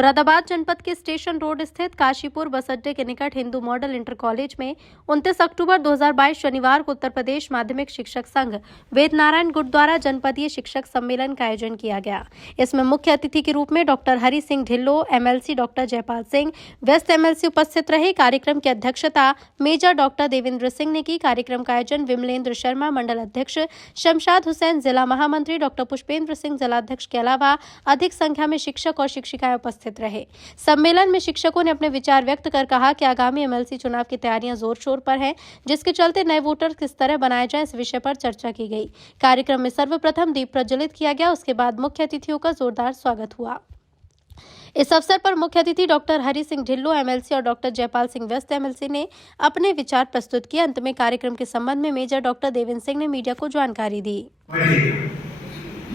मुरादाबाद जनपद के station road स्थित काशीपुर बस अड्डे के निकट हिंदू मॉडल इंटर कॉलेज में 29 अक्टूबर 2022 शनिवार को उत्तर प्रदेश माध्यमिक शिक्षक संघ वेद नारायण गुट द्वारा जनपदीय शिक्षक सम्मेलन का आयोजन किया गया। इसमें मुख्य अतिथि के रूप में doctor Hari Singh Dhillon, MLC doctor Jaipal Singh, west MLC उपस्थित रहे। कार्यक्रम की अध्यक्षता मेजर डॉक्टर देवेंद्र सिंह ने की। कार्यक्रम का आयोजन विमलेंद्र शर्मा मंडल अध्यक्ष, शमशाद हुसैन जिला महामंत्री, डॉक्टर पुष्पेंद्र सिंह जिलाध्यक्ष के अलावा अधिक संख्या में शिक्षक और शिक्षिकाएं उपस्थित रहे। सम्मेलन में शिक्षकों ने अपने विचार व्यक्त कर कहा कि आगामी एमएलसी चुनाव की तैयारियां जोर शोर पर हैं, जिसके चलते नए वोटर किस तरह बनाए जाएं, इस विषय पर चर्चा की गई। कार्यक्रम में सर्वप्रथम दीप प्रज्वलित किया गया। उसके बाद मुख्य अतिथियों का जोरदार स्वागत हुआ। इस अवसर पर मुख्य अतिथि डॉक्टर हरि सिंह ढिल्लो एमएलसी और doctor Jaipal Singh west MLC ने अपने विचार प्रस्तुत किए। अंत में कार्यक्रम के संबंध में मेजर डॉक्टर देवेंद्र सिंह ने मीडिया को जानकारी दी।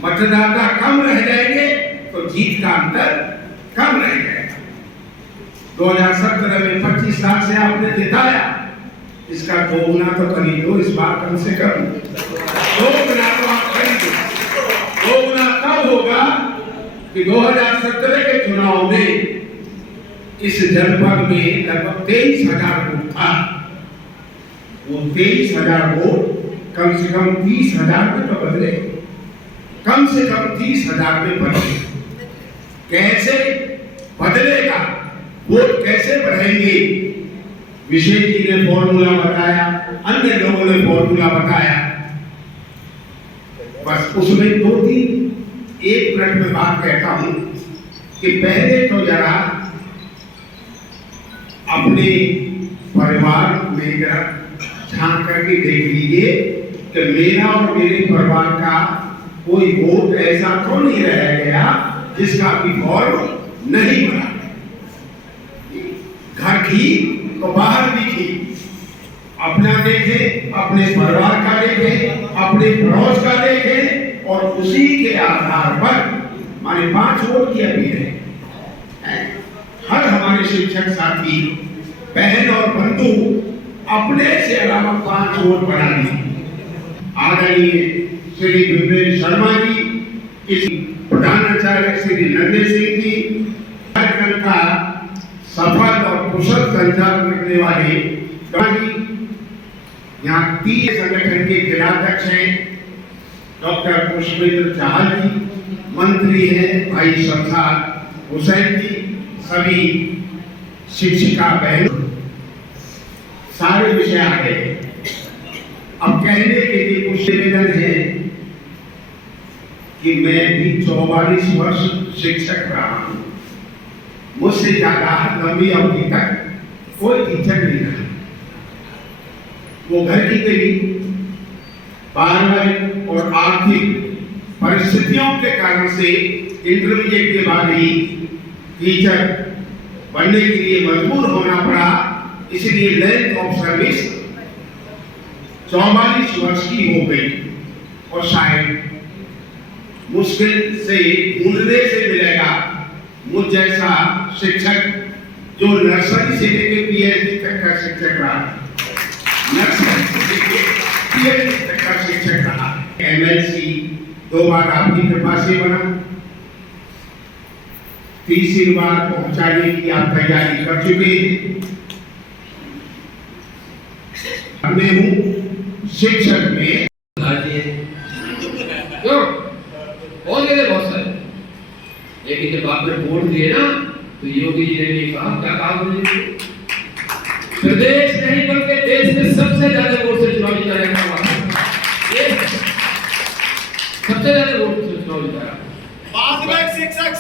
मतदाता कम रह जाएंगे तो जीत का अंतर कम रह जाएगा। 2017 में 25 लाख से आपने जिताया, इसका दोगुना तो करीब दो इस बार कम से कम। दोगुना तो आप करेंगे। दोगुना तब होगा कि 2017 के चुनाव में इस जनपद में लगभग 23,000 वोट था। वो 23,000 वोट कम से कम 30,000 में तो बदले, कम से कम 30,000 में बदले। कैसे बदलेगा, वोट कैसे बढ़ेंगे, विशेष जी ने फॉर्मूला बताया, अन्य लोगों ने फॉर्मूला बताया। बस उसमें 1 मिनट में बात कहता हूं कि पहले तो जरा अपने परिवार में जरा झांक करके देख लीजिए कि मेरा और मेरे परिवार का कोई वोट ऐसा तो नहीं रह गया जिसका भी फॉर्म नहीं बना। घर की तो बाहर भी थी, अपना देखे, अपने परिवार का देखे, अपने पड़ोस का देखे और उसी के आधार पर हमारे 5 वोट की अपील है। हर हमारे शिक्षक साथी, बहन और बंधु अपने से अलावा 5 वोट बढ़ा दी। आदरणीय श्री विमलेंद्र शर्मा जी, इस प्रधानाचार्य श्री नंदे सिंह जी, कार्यक्रम का सफल और कुशल संचालन करने वाले यहाँ 3 संगठन के जिलाध्यक्ष हैं, डॉक्टर पुष्पेंद्र चाहल जी, मंत्री हैं भाई शमशाद हुसैन जी, सभी शिक्षिका बहन, सारे विषय आ गए। अब कहने के लिए कुछ निवेदन है कि मैं भी 44 वर्ष शिक्षक रहा हूं। मुझसे ज्यादा लंबी अवधि तक कोई टीचर नहीं रहा। वो घर की गई पारिवारिक और आर्थिक परिस्थितियों के कारण से इंटरमीडिएट के बाद ही टीचर बनने के लिए मजबूर होना पड़ा। इसलिए लेंथ ऑफ सर्विस 44 वर्ष की हो गई और शायद मुश्किल से ढूंढने से मिलेगा मुझ जैसा शिक्षक जो नर्सरी से लेकर पीएचडी तक का शिक्षक रहा, नर्सरी से लेकर पीएचडी तक का शिक्षक रहा। एमएलसी 2 बार आपकी कृपा से बना, 3री बार पहुंचाने की आप तैयारी कर चुके हैं। मैं हूं शिक्षक में बहुत सारे, लेकिन जब आपने वोट दिए ना तो योगी जी ने कहा, क्या कहा उन्होंने, प्रदेश नहीं बल्कि देश में सबसे ज्यादा वोट से चुनाव जिताया सबसे ज्यादा वोट से चुनाव जिताया माध्यमिक शिक्षक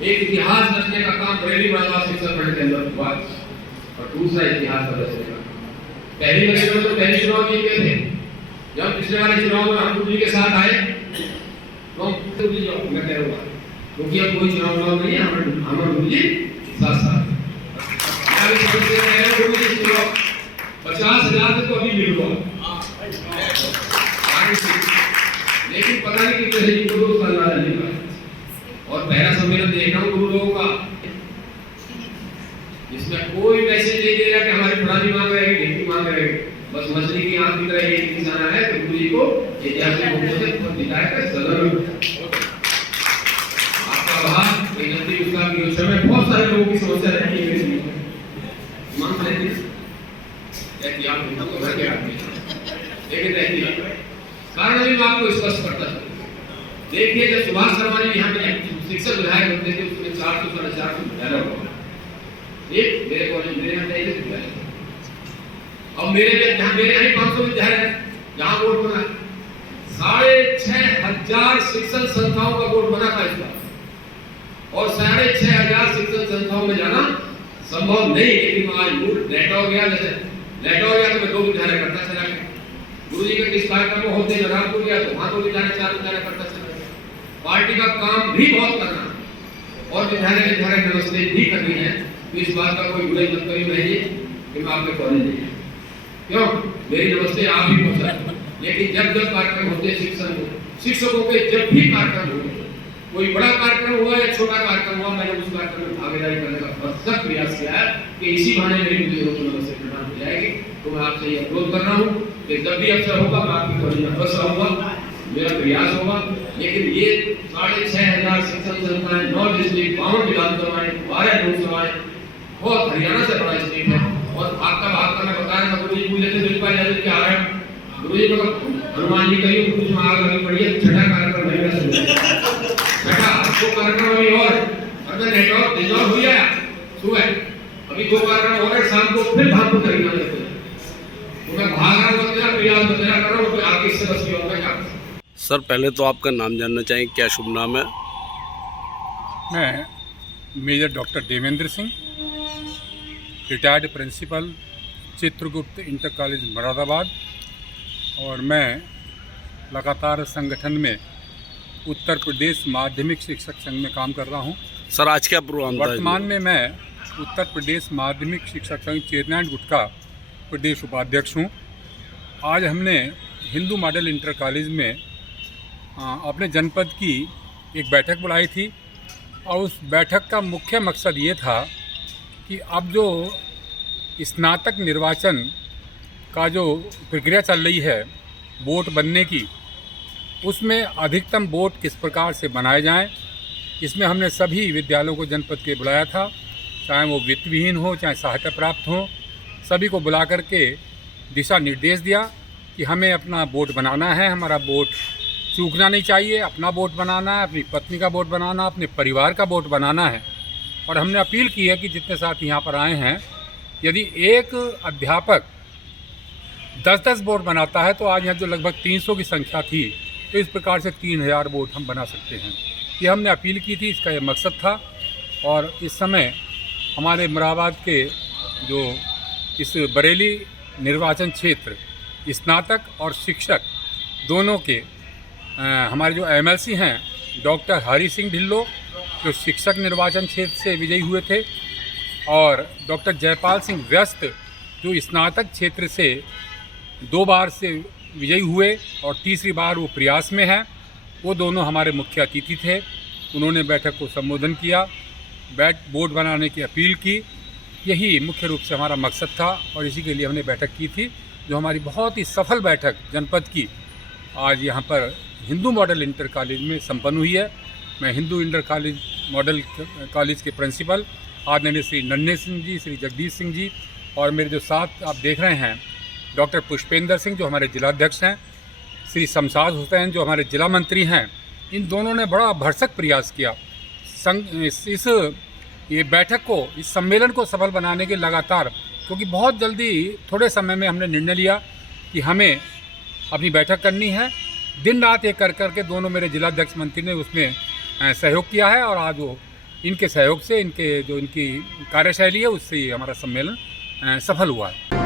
एक इतिहास रचने का काम पहली बार शिक्षक मंडल के अंदर हुआ और दूसरा इतिहास रचने का। पहली बार तो पहले चुनाव जीते थे, जब पिछले वाले चुनाव में हम जी के साथ आए तो मैं कह रहा हूँ क्योंकि अब कोई चुनाव नहीं है, हमारे गुरु जी साथ साथ 50,000 तो अभी मिल रहा, लेकिन पता नहीं कितने से गुरु साल नहीं पाए। और पहला सम्मेलन देख रहा हूँ गुरु लोगों का, जिसमें कोई मैसेज नहीं दे रहा कि हमारी पुरानी मांग रहेगी, ढीठी मांग रहेगी, बस बस मछली की आंख की तरह एक निशाना है तो गुरु जी को ऐतिहासिक रूप से दिखाया है सदर आपका आभार। नदी विस्तार की योजना में बहुत सारे लोगों की समस्या रहती है मान लेते एहतियात तो घर के आदमी लेकिन एहतियात कारण भी मैं आपको स्पष्ट करता हूं। देखिए जब सुभाष शर्मा जी यहाँ पे शिक्षक विधायक होते थे उसमें 400 साढ़े 400 विद्यालय होगा एक मेरे कॉलेज मेरे यहाँ नहीं विद्यालय और मेरे में जहाँ मेरे यहाँ 500 विद्यालय जहाँ बोर्ड बना 6,500 शिक्षण संस्थाओं का बोर्ड बना था इस बार और 6,500 शिक्षण संस्थाओं में जाना संभव नहीं। लेकिन आज बोर्ड नेट हो गया जैसे नेट हो गया तो मैं 2 विद्यालय करता चला गया गुरु जी के किस कार्यक्रम होते बलरामपुर गया तो वहां 2 विद्यालय 4 विद्यालय करता चला गया। पार्टी का काम भी बहुत करना और विद्यालय व्यवस्था भी करनी है तो इस बात का कोई बुराई मत करिए नहीं कि मैं आपके कॉलेज नहीं क्यों मेरी नमस्ते आप भी पहुंचा। लेकिन जब जब कार्यक्रम होते शिक्षकों के जब भी कार्यक्रम हुए कोई बड़ा कार्यक्रम हुआ या छोटा कार्यक्रम हुआ मैंने उस कार्यक्रम में भागीदारी करने का भरसक प्रयास किया है कि इसी बहाने मेरी मुझे नमस्ते प्रदान हो जाएगी। तो मैं आपसे ये अनुरोध कर रहा हूँ कि जब भी अवसर होगा मैं आपकी कॉलेज में अवश्य आऊंगा मेरा प्रयास होगा। लेकिन ये 6,500 शिक्षण संस्थाएं 9 डिस्ट्रिक्ट 52 विधानसभाएं 12 लोकसभाएं बहुत हरियाणा से बड़ा स्टेट है और भागता मैं बता रहा था गुरु जी पूछे थे बिल्कुल यादव के आ रहे हैं गुरु जी को हनुमान जी कहिए कुछ में आग लगी पड़ी है छठा कार्यक्रम नहीं कर छठा आपको कार्यक्रम अभी और अगर नेटवर्क डिजॉल्व हो गया सुबह अभी 2 कार्यक्रम हो रहे शाम को फिर भागपुर करेंगे तो मैं भाग रहा हूँ तेरा प्रयास बतेरा कर रहा हूँ आगे इससे बस होगा क्या। सर पहले तो आपका नाम जानना चाहिए क्या शुभ नाम है? मैं major doctor Devendra Singh retired principal Chitragupta inter college Moradabad और मैं लगातार संगठन में उत्तर प्रदेश माध्यमिक शिक्षक संघ में काम कर रहा हूं। सर आज क्या प्रोग्राम था? वर्तमान में मैं उत्तर प्रदेश माध्यमिक शिक्षक संघ चेतनायन गुट का प्रदेश उपाध्यक्ष हूं। आज हमने हिंदू मॉडल इंटर कॉलेज में अपने जनपद की एक बैठक बुलाई थी और उस बैठक का मुख्य मकसद ये था कि अब जो स्नातक निर्वाचन का जो प्रक्रिया चल रही है वोट बनने की उसमें अधिकतम वोट किस प्रकार से बनाए जाएं, इसमें हमने सभी विद्यालयों को जनपद के बुलाया था, चाहे वो वित्तविहीन हो चाहे सहायता प्राप्त हो, सभी को बुला करके दिशा निर्देश दिया कि हमें अपना वोट बनाना है, हमारा वोट चूकना नहीं चाहिए, अपना वोट बनाना है, अपनी पत्नी का वोट बनाना, अपने परिवार का वोट बनाना है। और हमने अपील की है कि जितने साथी यहाँ पर आए हैं यदि एक अध्यापक 10-10 वोट बनाता है तो आज यहाँ जो लगभग 300 की संख्या थी तो इस प्रकार से 3000 वोट हम बना सकते हैं। ये हमने अपील की थी, इसका ये मकसद था। और इस समय हमारे मुरादाबाद के जो इस बरेली निर्वाचन क्षेत्र स्नातक और शिक्षक दोनों के हमारे जो एमएलसी हैं डॉक्टर हरि सिंह ढिल्लो जो शिक्षक निर्वाचन क्षेत्र से विजयी हुए थे और डॉक्टर जयपाल सिंह व्यस्त जो स्नातक क्षेत्र से 2 बार से विजयी हुए और तीसरी बार वो प्रयास में है, वो दोनों हमारे मुख्य अतिथि थे। उन्होंने बैठक को संबोधन किया, वोट बनाने की अपील की। यही मुख्य रूप से हमारा मकसद था और इसी के लिए हमने बैठक की थी, जो हमारी बहुत ही सफल बैठक जनपद की आज यहाँ पर हिंदू मॉडल इंटर कॉलेज में संपन्न हुई है। मैं Hindu inter college model college के प्रिंसिपल आदरणीय श्री नन्हे सिंह जी, श्री जगदीश सिंह जी और मेरे जो साथ आप देख रहे हैं डॉक्टर पुष्पेंद्र सिंह जो हमारे जिलाध्यक्ष हैं, श्री शमशाद हुसैन जो हमारे जिला मंत्री हैं, इन दोनों ने बड़ा भरसक प्रयास किया ये बैठक को, इस सम्मेलन को सफल बनाने के लगातार, क्योंकि बहुत जल्दी थोड़े समय में हमने निर्णय लिया कि हमें अपनी बैठक करनी है। दिन रात एक कर करके दोनों मेरे जिलाध्यक्ष मंत्री ने उसमें सहयोग किया है और आज वो इनके सहयोग से इनकी कार्यशैली है उससे हमारा सम्मेलन सफल हुआ है।